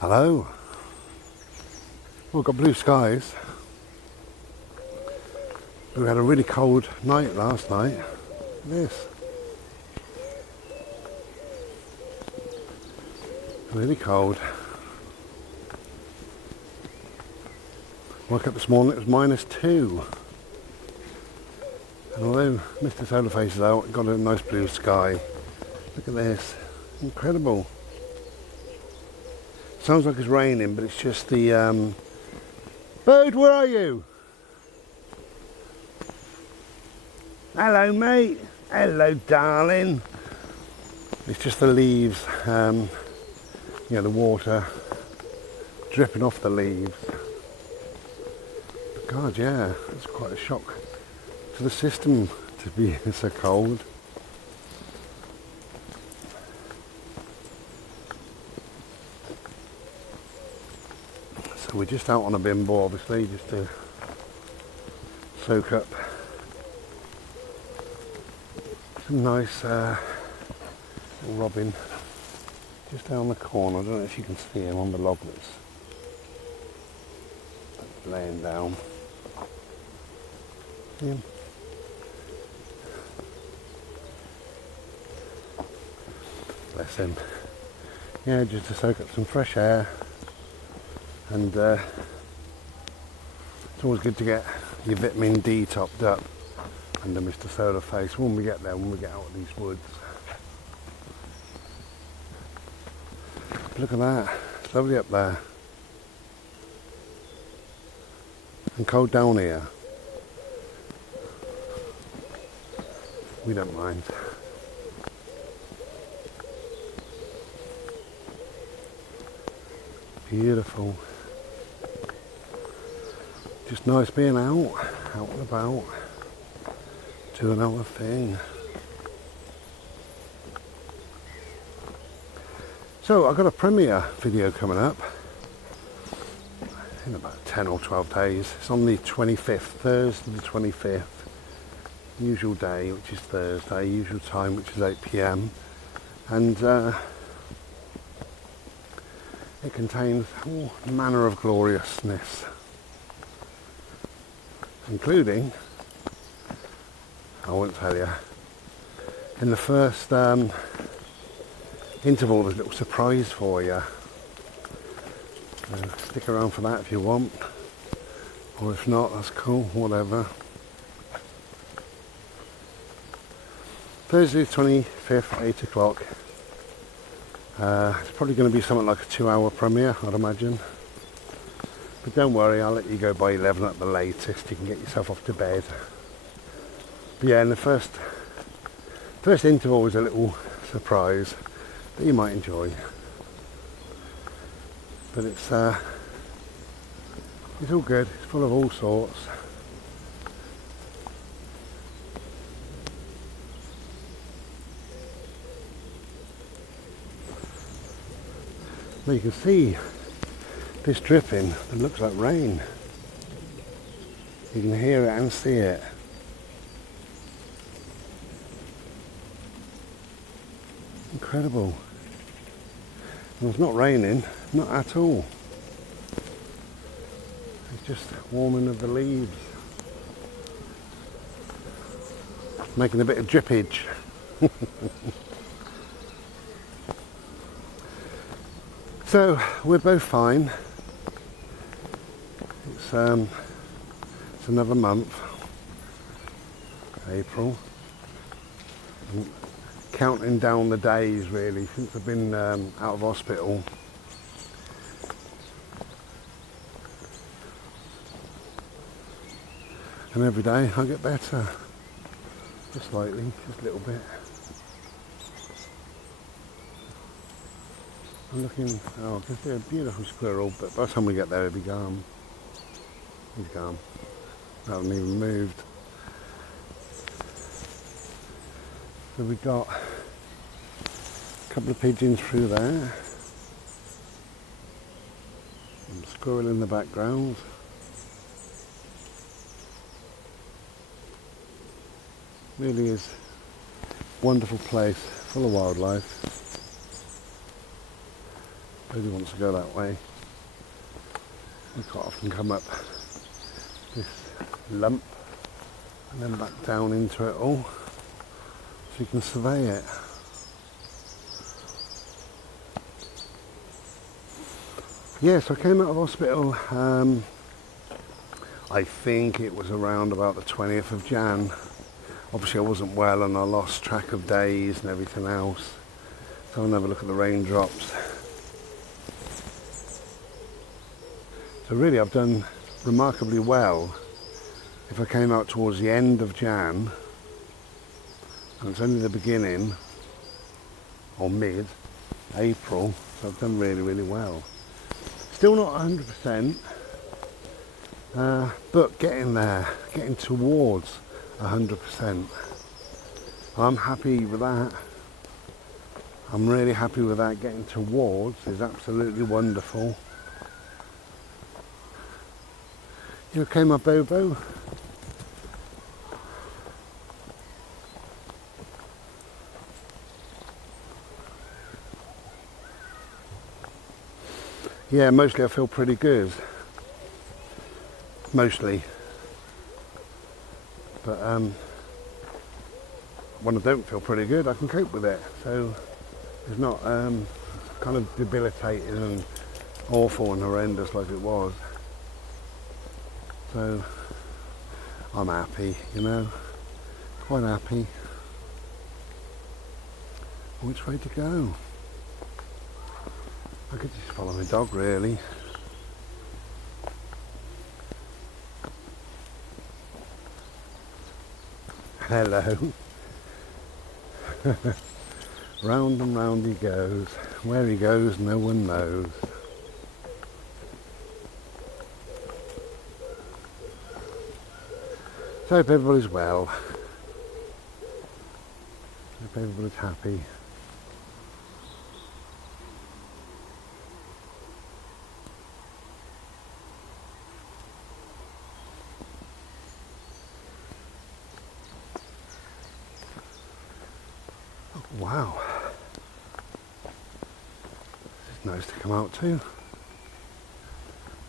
Hello. We've got blue skies. We had a really cold night last night. Look at this. Really cold. Woke up this morning, it was -2. And although Mr. Solar Face is out, got a nice blue sky. Look at this. Incredible. Sounds like it's raining, but it's just the bird, where are you? Hello, mate. Hello, darling. It's just the leaves, you know, the water dripping off the leaves. But God, yeah, it's quite a shock to the system to be so cold. So we're just out on a bimble, obviously, just to soak up some nice little robin just down the corner. I don't know if you can see him on the log that's laying down. See him? Bless him. Yeah, just to soak up some fresh air, and it's always good to get your vitamin D topped up under Mr. Solar Face when we get there, when we get out of these woods. Look at that, it's lovely up there. And cold down here. We don't mind. Beautiful. Just nice being out and about, doing our thing. So I've got a premiere video coming up in about 10 or 12 days. It's on the 25th, Thursday the 25th. Usual day, which is Thursday, usual time, which is 8 PM. And it contains all manner of gloriousness, including, I won't tell you, in the first interval there's a little surprise for you. Stick around for that if you want, or if not, that's cool, whatever. Thursday 25th, 8 o'clock. It's probably going to be something like a 2-hour premiere, I'd imagine. But don't worry, I'll let you go by 11 at the latest. You can get yourself off to bed. But yeah, in the first interval was a little surprise that you might enjoy. But it's all good. It's full of all sorts. Now you can see this dripping that looks like rain. You can hear it and see it. Incredible. And it's not raining, not at all. It's just warming of the leaves. Making a bit of drippage. So we're both fine. It's another month, April. I'm counting down the days really since I've been out of hospital. And every day I get better, just slightly, just a little bit. I'm looking, oh, I can see a beautiful squirrel, but by the time we get there, he'll be gone. He's gone. I haven't even moved. So we got a couple of pigeons through there. And a squirrel in the background. Really is a wonderful place, full of wildlife. Bodhi wants to go that way. We quite often come up this lump and then back down into it all so you can survey it. Yes, I came out of hospital, I think it was around about the 20th of Jan. Obviously I wasn't well and I lost track of days and everything else. So I'll have a look at the raindrops. So really I've done remarkably well. If I came out towards the end of Jan, and it's only the beginning, or mid-April, so I've done really, really well. Still not 100%, but getting there, getting towards 100%. I'm happy with that. I'm really happy with that. Getting towards is absolutely wonderful. You okay, my Bobo? Yeah, mostly I feel pretty good. Mostly. But when I don't feel pretty good, I can cope with it. So it's not kind of debilitating and awful and horrendous like it was. So I'm happy, you know, quite happy. Which way to go? I could just follow my dog, really. Hello. Round and round he goes. Where he goes, no one knows. So hope everybody's well. Hope everybody's happy. Wow, it's nice to come out to.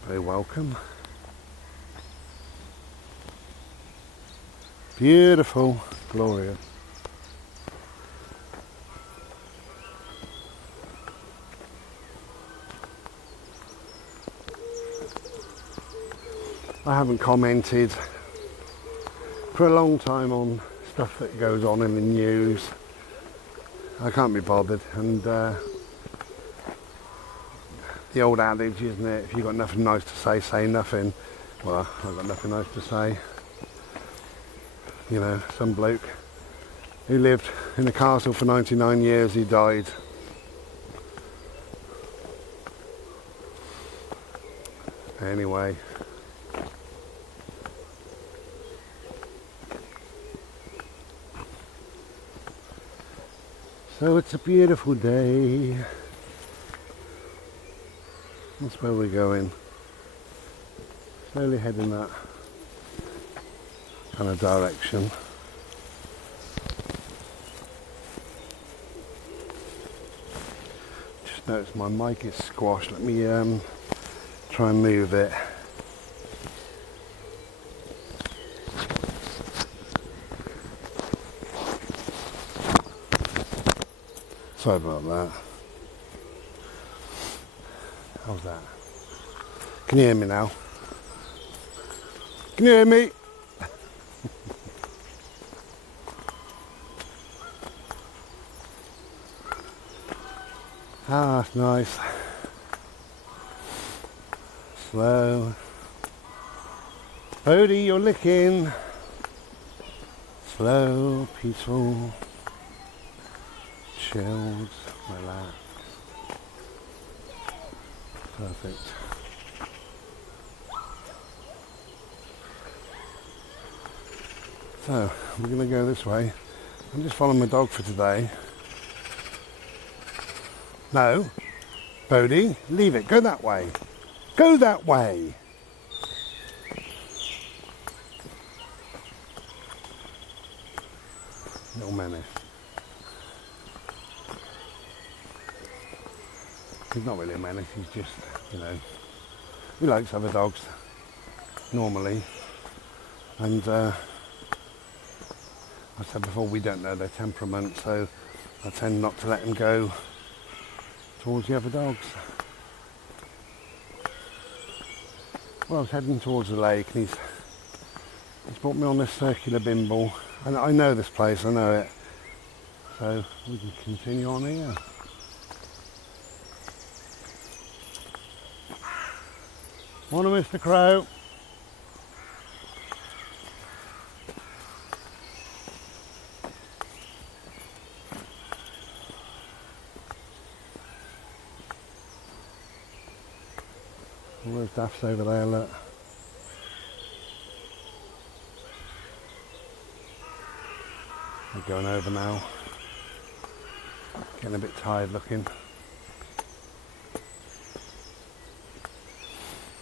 Very welcome. Beautiful, glorious. I haven't commented for a long time on stuff that goes on in the news. I can't be bothered, and the old adage, isn't it, if you've got nothing nice to say, say nothing. Well, I've got nothing nice to say. You know, some bloke who lived in a castle for 99 years, he died. Anyway. So it's a beautiful day. That's where we're going. Slowly heading that kind of direction. Just noticed my mic is squashed. Let me try and move it. Sorry about that. How's that? Can you hear me now? Can you hear me? Ah, that's nice. Slow. Bodhi, you're licking. Slow, peaceful. Chilled, relaxed. Perfect. So, we're going to go this way. I'm just following my dog for today. No, Bodhi, leave it. Go that way. Go that way. Little menace. He's not really a menace, he's just, you know, he likes other dogs, normally. And I said before, we don't know their temperament, so I tend not to let him go towards the other dogs. Well, I was heading towards the lake, and he's brought me on this circular bimble. And I know this place, I know it. So we can continue on here. Morning, Mr. Crow. Where's Daph's over there, look. They're going over now. Getting a bit tired looking.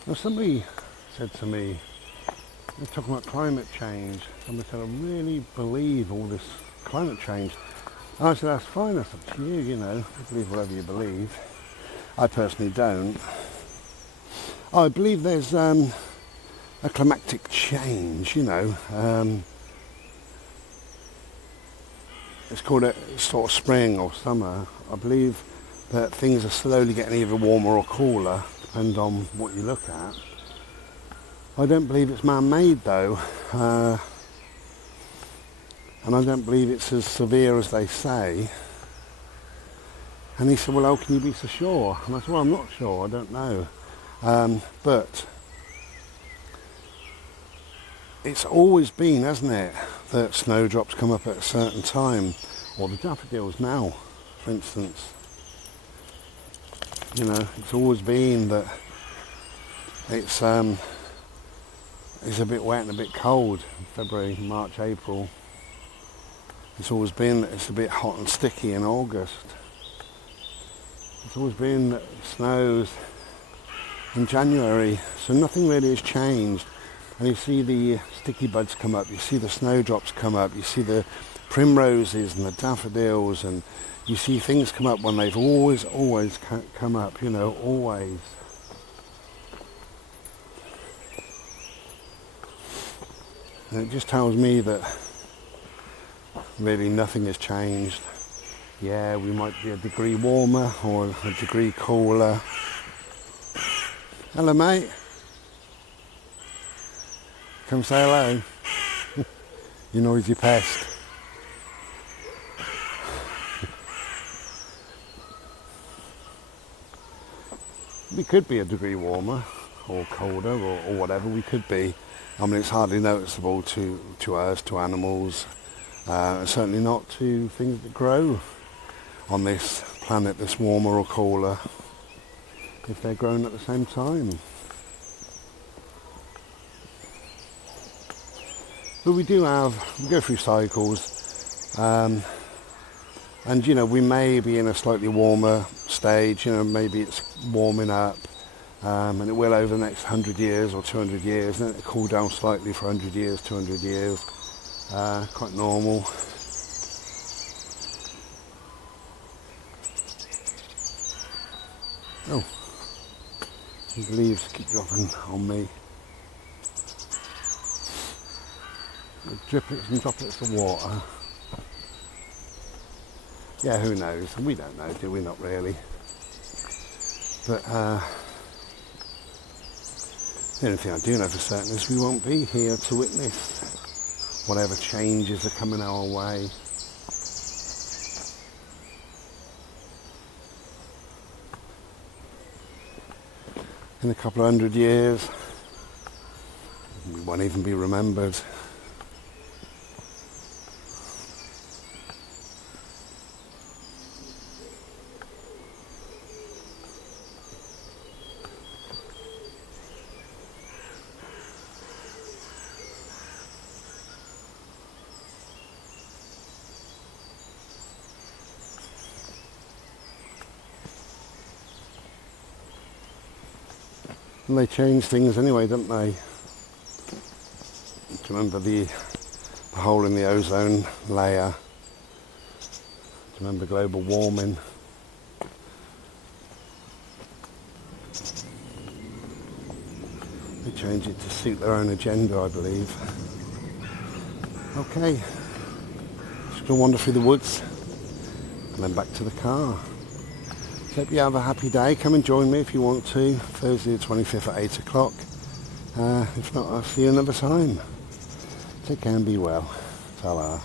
Now somebody said to me, they're talking about climate change. Somebody said, I really believe all this climate change. And I said, that's fine, that's up to you, you know. You believe whatever you believe. I personally don't. I believe there's a climatic change, you know. It's called a sort of spring or summer. I believe that things are slowly getting either warmer or cooler, depending on what you look at. I don't believe it's man-made though, and I don't believe it's as severe as they say. And he said, well, how can you be so sure? And I said, well, I'm not sure, I don't know. But it's always been, hasn't it, that snowdrops come up at a certain time, or the daffodils now, for instance. You know, it's always been that it's a bit wet and a bit cold, February, March, April. It's always been that it's a bit hot and sticky in August. It's always been that it snows in January, so nothing really has changed. And you see the sticky buds come up, you see the snowdrops come up, you see the primroses and the daffodils, and you see things come up when they've always come up, you know, always. And it just tells me that really nothing has changed. Yeah, we might be a degree warmer or a degree cooler. Hello, mate. Come say hello. You noisy pest. We could be a degree warmer or colder or whatever we could be. I mean, it's hardly noticeable to us, to animals, certainly not to things that grow on this planet that's warmer or cooler, if they're grown at the same time. But we go through cycles, and you know, we may be in a slightly warmer stage, you know, maybe it's warming up, and it will over the next 100 years or 200 years, and then it'll cool down slightly for 100 years, 200 years, quite normal. Oh, these leaves keep dropping on me. The driplets and droplets of water. Yeah, who knows? We don't know, do we? Not really. But the only thing I do know for certain is we won't be here to witness whatever changes are coming our way. In a couple of 100 years, we won't even be remembered. And they change things anyway, don't they? Do you remember the hole in the ozone layer? Do you remember global warming? change it to suit their own agenda, I believe. Okay, just gonna wander through the woods and then back to the car. So hope you have a happy day. Come and join me if you want to, Thursday the 25th at 8 o'clock. If not, I'll see you another time. Take care and be well. Ta-ra.